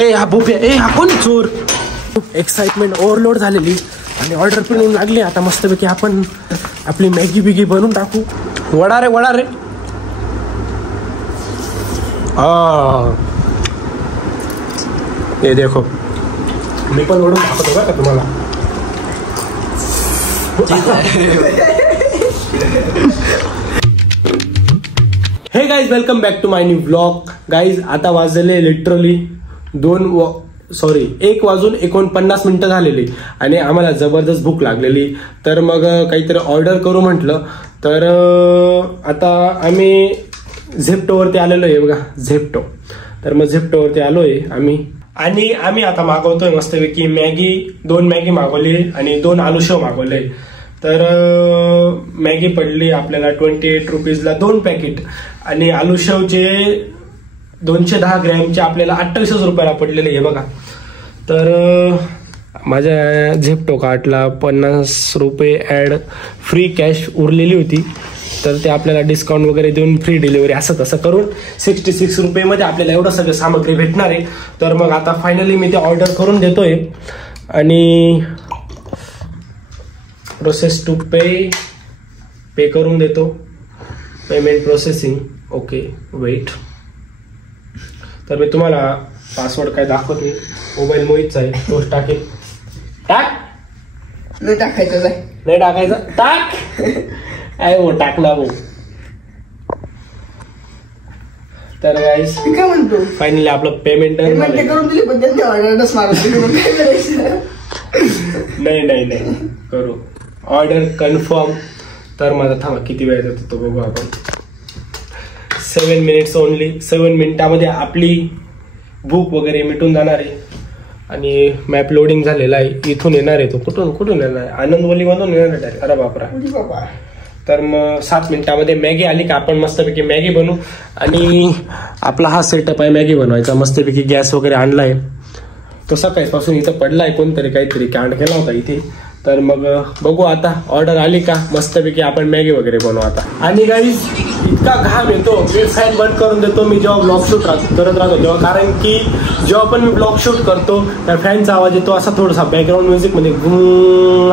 ए हा भोप्या, ए हा कोण चोर. एक्साइटमेंट ओव्हरलोड झालेली आणि ऑर्डर पण येऊन लागली. आता मस्तपैकी आपण आपली मॅगी बिगी बनवून टाकू. वडा रे वडा रे. हे देखो, मी पण ओढून दाखवतो का तुम्हाला. Hey guys, welcome back to my new blog. Guys आता वाजले लिटरली 1 वाजून 49 झालेली आणि आम्हाला जबरदस्त भूक लागलेली. तर मग काहीतरी ऑर्डर करू म्हटलं. तर आता आम्ही झेप्टोवरती आलेलो आहे बघा, झेप्टो. तर मग झेप्टोवरती आलोय आम्ही आता मागवतोय मस्तपैकी मॅगी. 2 मॅगी मागवली आणि 2 आलू शेव मागवले. तर मॅगी पडली आपल्याला 28 रुपीजला 2 पॅकेट आणि आलू शेवचे 210 ग्रॅमचे आपल्याला 28 रुपयाला पडलेले हे बघा. तर माझ्या झेप्टो कार्टला 50 रुपये ॲड फ्री कॅश उरलेली होती. तर ते आपल्याला डिस्काउंट वगैरे देऊन फ्री डिलिव्हरी असं तसं करून 66 रुपयेमध्ये आपल्याला एवढं सगळं सामग्री भेटणार आहे. तर मग आता फायनली मी ते ऑर्डर करून देतोय आणि प्रोसेस टू पे करून देतो. Payment processing. Okay wait. तर मी तुम्हाला पासवर्ड काय दाखवत नाही. मोबाईल मोहितचा आहे, तोच टाकेल. टाक. नाही टाकायचं, नाही टाकायचं. टाक. आहे हो, टाकला भाऊ. तर गाईस काय म्हणतो, फायनली आपलं पेमेंट करून दिली पण त्यांनी ऑर्डरच मारून नाही करू ऑर्डर कन्फर्म. तर माझा थांबा किती वेळ जातो तो बघू आपण. 7 मिनिट्स ओनली. 7 मिनिटामध्ये आपली भूक वगैरे मिटून जाणार आहे. आणि मॅप लोडिंग झालेला आहे. इथून येणार आहे तो. कुठून येणार आहे? आनंदवलीमधून येणार आहे डायरेक्ट. अरे बापरा. तर मग 7 मिनिटामध्ये मॅगी आली का आपण मस्तपैकी मॅगी बनवू. आणि आपला हा सेटअप आहे मॅगी बनवायचा. मस्तपैकी गॅस वगैरे आणलाय. तो सकाळपासून इथं पडलाय, कोणतरी काहीतरी कांड केला होता इथे. तर मग बघू आता ऑर्डर आली का मस्तपैकी आपण मॅगी वगैरे बनवू आता. आणि गाईज इतका घाम येतो, मी फॅन बंद करून देतो मी जेव्हा ब्लॉग शूट करत राहतो तेव्हा. कारण की जेव्हा पण मी ब्लॉग शूट करतो त्या फॅनचा आवाज येतो असा थोडासा बॅकग्राऊंड म्युझिक मध्ये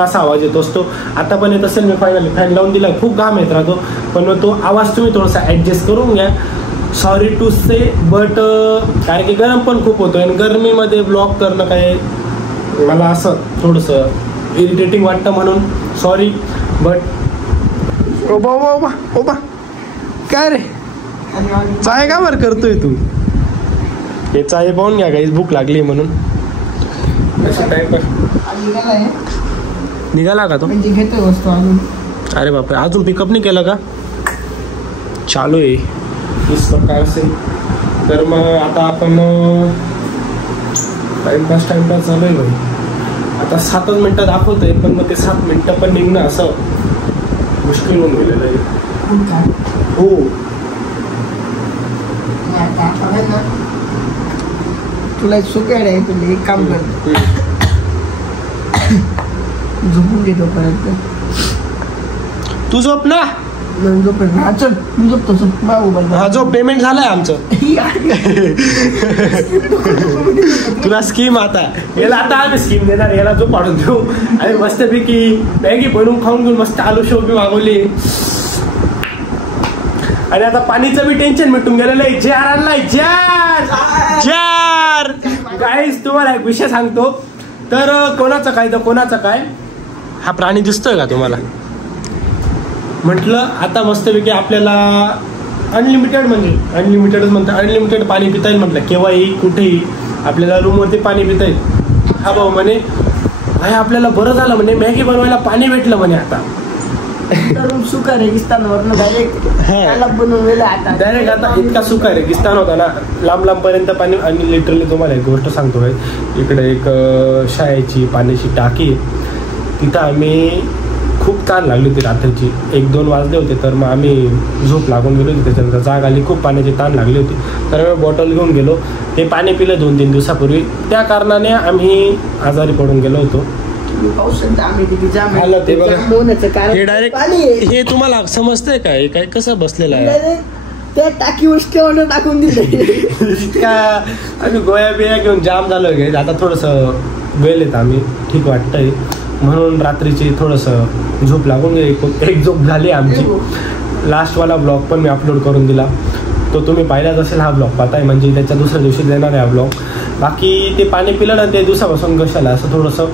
असा आवाज येत असतो. आता पण येत असेल. मी फायनली फॅन लावून दिला. खूप घाम येत राहतो पण तो आवाज तुम्ही थोडासा ऍडजस्ट करून घ्या. सॉरी टू से बट कारण की गरम पण खूप होतो आणि गरमीमध्ये ब्लॉग करणं काय मला असं थोडंसं इरिटेटिंग वाटतं म्हणून सॉरी. बट ओबा काय रे चाय का बरं करतोय तू? हे चाय पाहून घ्या गाईस, भूक लागली म्हणून. निघाला का तो? अरे बापरे, अजून पिकअप नाही केला का? चालू आहे इस प्रकार से. तर मग आता आपण टाइमपास चालू आहे भाई. आता 7 मिनिटं दाखवतोय पण मग ते 7 मिनिटं पण निघणं असं मुश्किल होऊन गेलेलं आहे. हो तुला सुकायला आहे. तुला एक काम कर, झोपून घेतो पर्यंत. तू झोप ना. चल मी झोपतो. हा जो पेमेंट झालाय आमचं. तुला स्कीम आता याला आता आम्ही स्कीम देणार. याला जो पाडून देऊ आणि मस्तपैकी मॅगी बनवून खाऊन घेऊन मस्त आलू शेव बी मागवली. आणि आता पाणीचं बी टेन्शन मिटून गेलेलं आहे. जार आणलाय, जार. गाईस तुम्हाला एक विषय सांगतो. तर कोणाचा काय हा प्राणी दिसतोय का तुम्हाला? म्हटलं आता मस्तपैकी आपल्याला अनलिमिटेड म्हणजे अनलिमिटेडच म्हणतात. अनलिमिटेड पाणी पिता येईल म्हटलं. केव्हाही कुठेही आपल्याला रूमवरती पाणी पिता येईल. हा भाऊ म्हणे भाई आपल्याला बरं झालं म्हणे मॅगी बनवायला पाणी भेटलं म्हणे. आता सुका रेगिस्तानवर डायरेक्ट आता इतका सुका रेगिस्तान होता ना, लांब पर्यंत पाणी. आणि लिटरली तुम्हाला एक गोष्ट सांगतो भाई, इकडे एक शाळेची पाण्याची टाकी. तिथं आम्ही खूप ताण लागली होती रात्रीची. 1-2 वाजले होते. तर मग आम्ही झोप लागून गेलो होती. त्याच्यानंतर जाग आली, खूप पाण्याची ताण लागली होती. तर आम्ही बॉटल घेऊन गेलो. ते पाणी पिलं 2-3 दिवसापूर्वी. त्या कारणाने आम्ही आजारी पडून गेलो होतो. हे डायरेक्ट हे तुम्हाला समजतंय काय काय कसं बसलेलं आहे? त्या टाकीवर स्टेवण टाकून दिले का आम्ही गोया बिया घेऊन जाम झालोय गाईज. आता थोडंसं गेलेत आम्ही, ठीक वाटतंय म्हणून रात्रीची थोडंसं झोप लागून गेली. एक झोप झाली आमची. लास्टवाला ब्लॉग पण मी अपलोड करून दिला, तो तुम्ही पाहिलाच असेल. हा ब्लॉग पाहताय म्हणजे त्याच्या दुसऱ्या दिवशी देणार आहे हा ब्लॉग. बाकी ते पाणी पिलं ना, ते दिवसापासून घशाला असं थोडंसं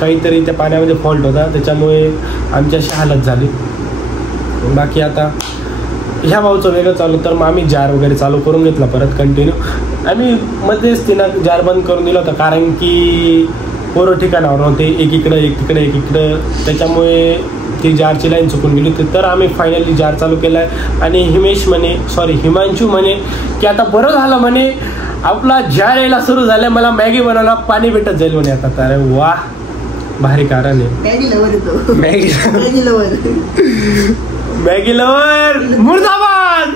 काहीतरी त्या पाण्यामध्ये फॉल्ट होता, त्याच्यामुळे आमची अशी हालत झाली. बाकी आता ह्या भाऊचं वेगळं चालू, तर मग आम्ही जार वगैरे चालू करून घेतला परत कंटिन्यू. आम्ही मध्येच तिनं जार बंद करून दिला होता, कारण की पोरं ठिकाणावर नव्हते, एक इकडं एक इकडं, त्याच्यामुळे ती जारची लाईन चुकून गेली होती. तर आम्ही फायनली जार चालू केला आहे. आणि हिमांशू म्हणे की आता बरं झालं म्हणे, आपला जार यायला सुरू झालं, मला मॅगी बनवायला पाणी भेटत जाईल म्हणे आता. तर वा, भारी कारण आहे. मॅगी लवर मुर्दाबाद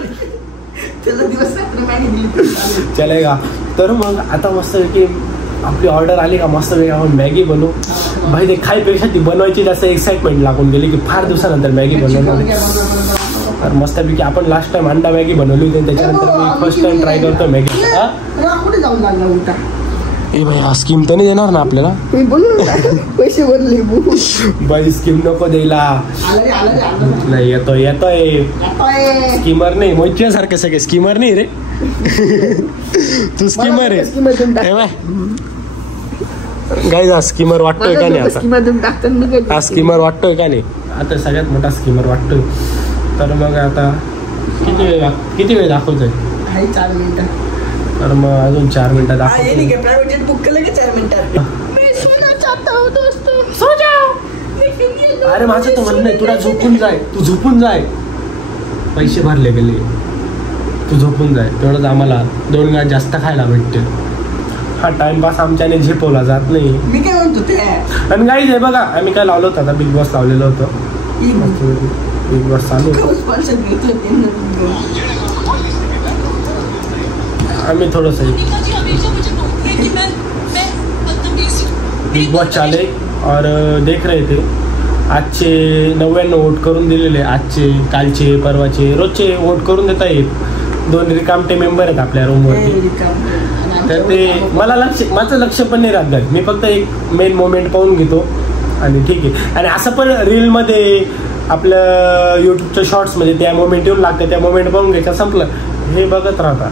चलेगा. तर मग आता मस्त की आपली ऑर्डर आली का मस्त वेगळी आपण मॅगी बनवू. भाई ते खायपेक्षा ती बनवायची जास्त एक्साइटमेंट लागून गेली की फार दिवसानंतर मॅगी बनवणार. तर मस्तपैकी आपण लास्ट टाइम अंडा मॅगी बनवली होती, त्याच्यानंतर मी फर्स्ट टाइम ट्राय करतो मॅगी. ए भाई, हा स्कीम तर नाही देणार ना आपल्याला? पैसे भरले बाई, स्कीम नको द्यायला. नाही येतोय स्कीमर नाही, मोच्या सारखं सगळे स्कीमर नाही रे. तू स्कीमर आहे गाईज. हा स्कीमर वाटतोय का नाही आता? हा स्कीमर वाटतोय का नाही? आता सगळ्यात मोठा स्कीमर वाटतोय. तर मग आता किती वेळ दाखवतोय? 4 मिनिटं. तर मग अजून 4 मिनिटं दाखवतोय. प्रायव्हेट जेट बुक केलं की 4 मिनिटात. अरे माझं तर म्हणणं आहे, तुला झोपून जाय, तू झोपून जाय. पैसे भरले गेले, तू झोपून जाय. तेवढंच आम्हाला 2 गाठ जास्त खायला भेटते. हा टाइमपास आमच्याने झेपवला जात नाही. मी काय म्हणतो ते. आणि गाईज हे बघा, आम्ही काय लावलं होतं आता, बिग बॉस लावलेलं होतं. बिग बॉस चालू आम्ही थोडंसं बिग बॉस चाले और देख रहे थे. आजचे 99 वोट करून दिलेले, आजचे, कालचे, परवाचे, रोजचे वोट करून देता येईल. 2 रिकामटे मेंबर आहेत आपल्या रूमवरती. तर ते माझं लक्ष पण नाही राहत. मी फक्त एक मेन मोमेंट पाहून घेतो आणि ठीक आहे. आणि असं पण रीलमध्ये आपल्या यूट्यूबच्या शॉर्ट्समध्ये त्या मोमेंट येऊन लागतं, त्या मोमेंट पाहून घ्यायचं, संपलं. हे बघत राहता,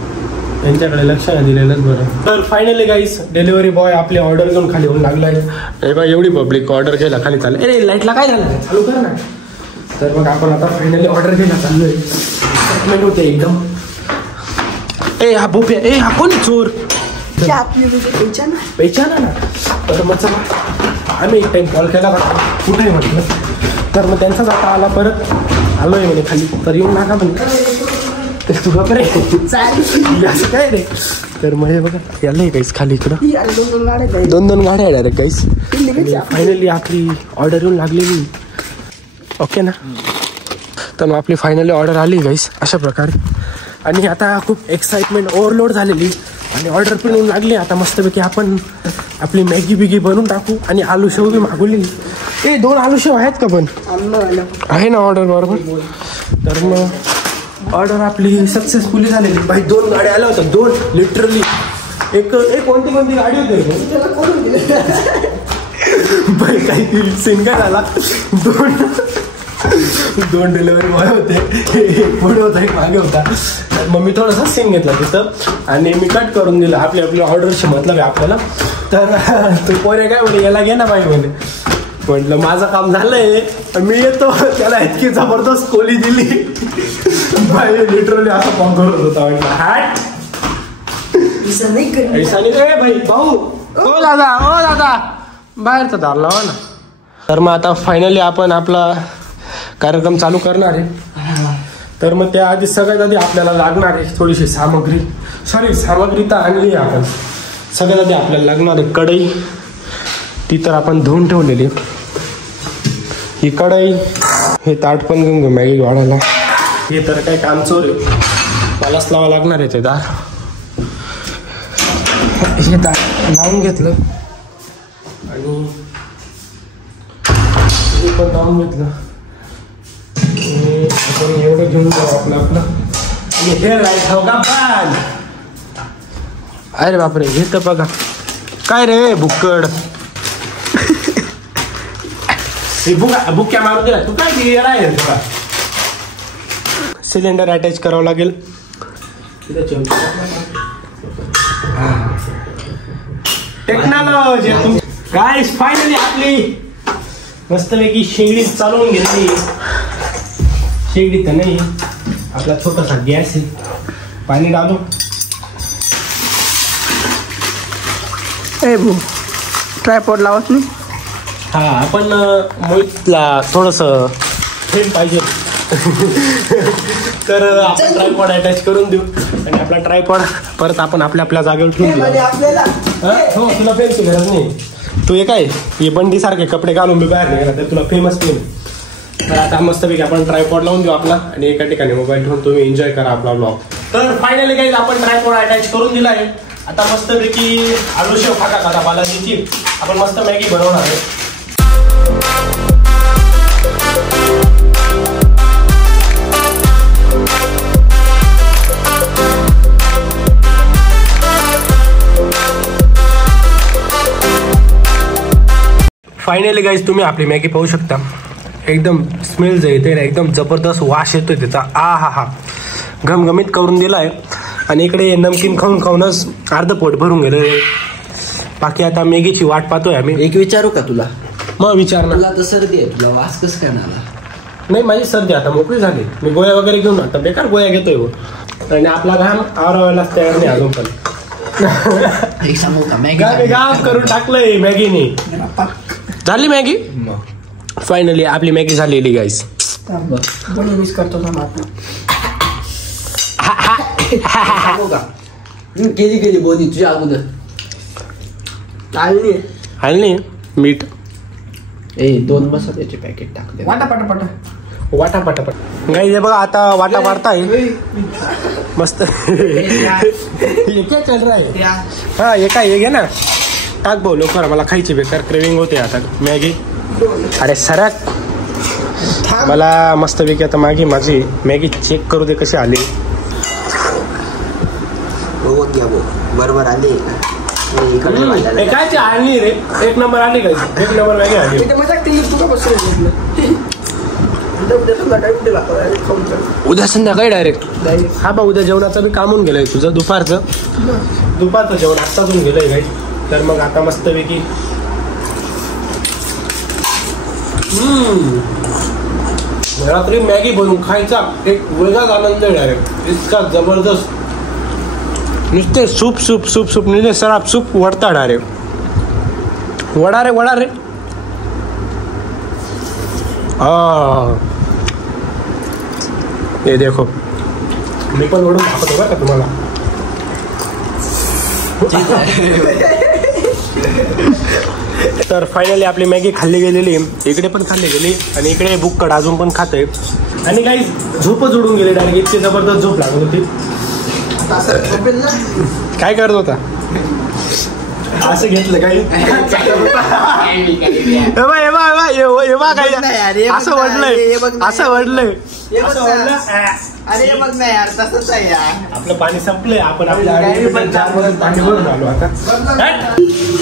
त्यांच्याकडे लक्ष नाही दिलेलंच बरं. तर फायनली गाईस, डिलिव्हरी बॉय आपली ऑर्डर घेऊन खाली होऊन लागला आहे. बघा, एवढी पब्लिक ऑर्डर घ्यायला खाली चाललं. अरे लाईटला काय झालं, चालू कर ना. तर मग आपण आता फायनली ऑर्डर घ्यायला चाललोय. एक्साइटमेंट होते एकदम. हा बोप्या, हा कोण चोर? पहिचाना ना. तर मग चला, आम्ही एक टाइम कॉल केला का कुठे म्हटलं, तर मग त्यांचाच आता आला, परत आलोय म्हणे खाली. तर येऊन लागा म्हणजे तुला बरे असं काय रे. तर मग हे बघा, याला काहीच खाली इकडं 2 गाड्या आहे डायरेक्ट काहीच. फायनली आपली ऑर्डर येऊन लागलेली. ओके ना. तर मग आपली फायनली ऑर्डर आली गाईस अशा प्रकारे. आणि आता खूप एक्साइटमेंट ओव्हरलोड झालेली आणि ऑर्डर पण येऊन लागली. आता मस्तपैकी आपण आपली मॅगी बिगी बनवून टाकू. आणि आलू शेव बी मागवलेली. 2 आलू शेव आहेत का पण? आहे ना ऑर्डर बरोबर. तर मग ऑर्डर आपली सक्सेसफुली झालेली. भाई 2 गाड्या आल्या होत्या, 2 लिटरली. एक कोणती गाडी होती भाई, काही सीन काय झाला. 2 डिलिव्हरी बॉय होते, एक पुढे होता एक मागे होता. मग मी थोडासा सीन घेतला तिथं आणि मी कट करून दिलं. आपली ऑर्डरशी मतलब आहे आपल्याला. तर तू पोरे काय म्हणे, याला घे ना बाई म्हणे. म्हटलं माझं काम झालंय, मी येतो. त्याला इतकी जबरदस्त कोली दिली बाई, लिटरली असा फॉर्म करत होता. म्हटलं हॅट ऐसा नाही भाई. भाऊ, ओ दादा बाहेरचा दार लावा ना. तर मग आता फायनली आपण आपला कार्यक्रम चालू करणार आहे. तर मग त्याआधी सगळ्यात आधी आपल्याला लागणार आहे थोडीशी सामग्री तर आणली आहे आपण. सगळ्यात आधी आपल्याला लागणार आहे कढई. ती तर आपण धुवून ठेवलेली. ही कढई, हे ताट पण घेऊन घेऊ मॅगी वाढायला. हे तर काय कामचोर आहे, मलाच लावा लागणार आहे ते दार. हे दार लावून घेतलं आणि हे पण लावून घेतलं. आपण एवढं घेऊन जाऊ आपलं आणि हे लाईट हो का पण. अरे बापरे, हे तर बघा काय रे भुक्कड. बुक्या मारून दिला तू काय आहे तुला. सिलेंडर अटॅच करावं लागेल. टेक्नॉलॉजी गाइस, फायनली आपली मस्तपैकी शेगडी चालवून घेतली. शेगडी तर नाही, आपला छोटासा गॅस आहे. पाणी डालू. ए भू ट्रायपॉड लावत नाही. हा, आपण मोहितला थोडस फ्रेम पाहिजे. तर आपण ट्रायपॉड अटॅच करून देऊ आणि आपला ट्रायपॉड परत आपण आपल्या जागेवर ठेवून देऊ. आपल्याला हो, तुला फेमची गरज नाही. तू हे काय हे बंडी सारखे कपडे घालून मी बाहेर निघाला तर तुला फेमस फेम. तर आता मस्तपैकी आपण ट्रायपॉड लावून देऊ आपला आणि एका ठिकाणी मोबाईल ठेवून तुम्ही एन्जॉय करा आपला ब्लॉग. तर फायनली काही आपण ट्रायपॉड अटॅच करून दिला आहे. आता मस्तपैकी आलूशेव खाता बालाजीची आपण मस्त मॅगी बनवणार आहे. फायनली गाईज तुम्ही आपली मॅगी पाहू शकता. एकदम स्मेल जे येते एकदम जबरदस्त वास येतोय त्याचा. हा घमघमीत करून दिलाय. आणि इकडे नमकीन खाऊन खाऊनच अर्ध पोट भरून गेलं. बाकी आता मॅगीची वाट पाहतोय आम्ही. एक विचारू का तुला? मग विचार ना. तुला तर सर्दी आहे, तुला वास कस काय आला? नाही, माझी सर्दी आता मोकळी झाली. मी गोळ्या वगैरे घेऊन आता बेकार गोळ्या घेतोय आणि आपला घाम आवरावायलाच तयार नाही अजून पण. एक सांगू का, मॅगी गाम करून टाकलंय मॅगीने. झाली मॅगी. फायनली आपली मॅगी झालेली गाईस. मिस करतो ना केली बोनी तुझ्या अगोदर आली मीठ. 2 मसाल्याचे पॅकेट टाकले. वाटा पटापट गाईस. हे बघा आता वाटा वाढताय मस्त. हे काय चाल रहा है? हा, हे काय हे घे ना, टाक भाऊ लवकर, मला खायची बेकार क्रेविंग होते आता मॅगी. अरे सरक, मला मस्तपैकी आता माझी मॅगी चेक करू दे कशी आली. बघून घ्या भाऊ, बरोबर आली. काय आली रे, 1 नंबर आली का? 1 नंबर मॅगी आली. उद्या संध्याकाळी डायरेक्ट. हा बा, उद्या जेवणाचं मी कामून गेलंय तुझं. दुपारचं जेवण आत्ताच होऊन गेलंय काही. तर मग आता मस्तपैकी रात्री मॅगी बनवून खायचा एक वेगळाच आनंद आहे डायरेक्ट. इतका जबरदस्त. नुसते सूप नुसते सराप सूप वडता डायरेक्ट. वडा रे. हे देखो, मी पण वडून दाखवतो बरं का तुम्हाला. तर फायनली आपली मॅगी खाल्ली गेलेली, इकडे पण खाल्ली गेली आणि इकडे बुक्कड अजून पण खातोय. आणि काही झोपच उडून गेली डायरेक्ट. इतकी जबरदस्त झोप लागत होती. काय करत होता? असं घेतलं काही असं वडलंय. अरे मग नाही यार, तसंच आहे यार. आपलं पाणी संपलंय. आपण आपल्या पाणी भरून आलो आता.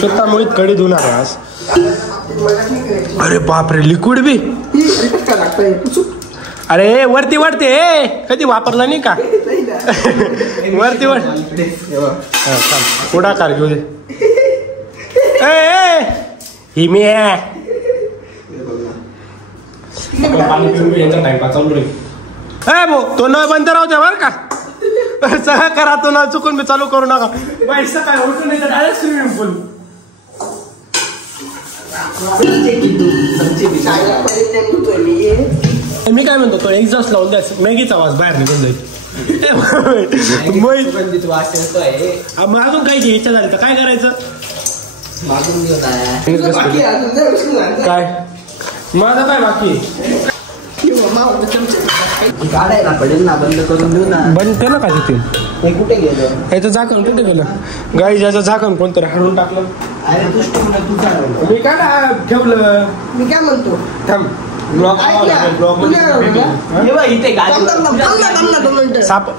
स्वतः मोहित कडे धुणार आहे आज. अरे बापरे, लिक्विड बी. अरे वरती कधी वापरला नाही का? वरती पुढाकार घेऊ दे. ही मी पाणी पिऊन यांचा टाइमपास चालू रे. भाऊ, तो नळ बंद राहू द्या बरं का. सगळं करा, तो नळ चुकून मी चालू करू नका. बाई सकाळी उठून येतं डायरेक्ट स्विमिंग पूल. मी काय म्हणतो, तो एक्झॉस्ट लावून द्या, मॅगीचा आवाज बाहेर निघून जाईल. मग अजून काही इच्छा झाली तर काय करायचं? काय माझं काय बाकी काढायला पडेल ना, बंद करून देऊ ना. बंद केलं का तिथे? हे कुठे गेलं? याचं झाकण कुठे गेलं? गाई याचं झाकण कोणतरी हळून टाकलं. अरे तू मी काय ठेवलं? मी काय म्हणतो, थांब, ब्लॉग हे बघ, इथे गाडी साप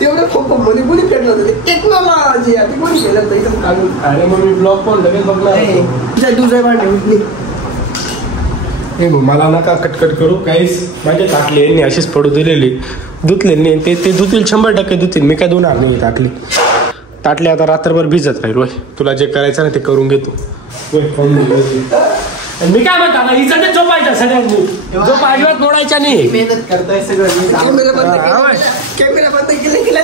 तेवढं मध्ये कुणी फेडलं होतं टेक्नॉलॉजी ती कोणी केलं होतं एकदम काढून अरे मग मी ब्लॉग पण लगेच बघणार दुसरे भांडे उठली हे मला नका कटकट करू काहीच माझे ताटले यांनी अशीच पडू दिलेली धुतले नाही ते धुतील 100% धुतील मी काय धुणार नाही ताटले आता रात्रभर भिजत राहील वय तुला जे करायचं ना ते करून घेतो मी काय म्हणतो आता हिचं ते झोपायचं सगळ्यांनी झोप अजिबात मोडायच्या नाही मेहनत करताय सगळं कॅमेरा बंद केले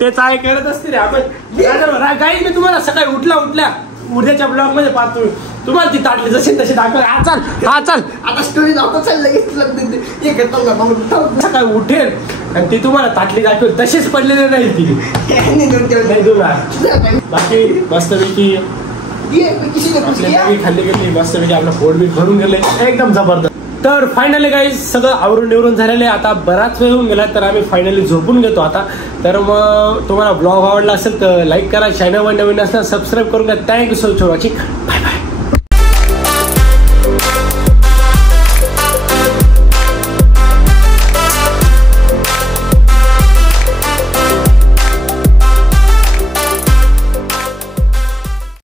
तेच आहे करत असते रे आपण काही मी तुम्हाला सकाळी उठल्या उद्याच्या ब्लॉग मध्ये पाहतो तुम्हाला ती ताटली जशी तशी दाखव हा चाल आता स्टोरी दाखव चाल लगेच सकाळी उठेल आणि ती तुम्हाला ताटली दाखवेल तशीच पडलेली नाही ती बाकी मस्तपैकी खाल्ली गेली मस्तपैकी आपला पोट बीट भरून गेले एकदम जबरदस्त तर फायनली गाईज सगळं आवरून निवरून झालेलं आहे आता बराच वेळ होऊन गेला तर आम्ही फायनली झोपून घेतो आता तर मग तुम्हाला ब्लॉग आवडला असेल तर लाईक करा चॅनलवर नवीन असताना सबस्क्राईब करून घ्या थँक्यू सो मच वॉचिंग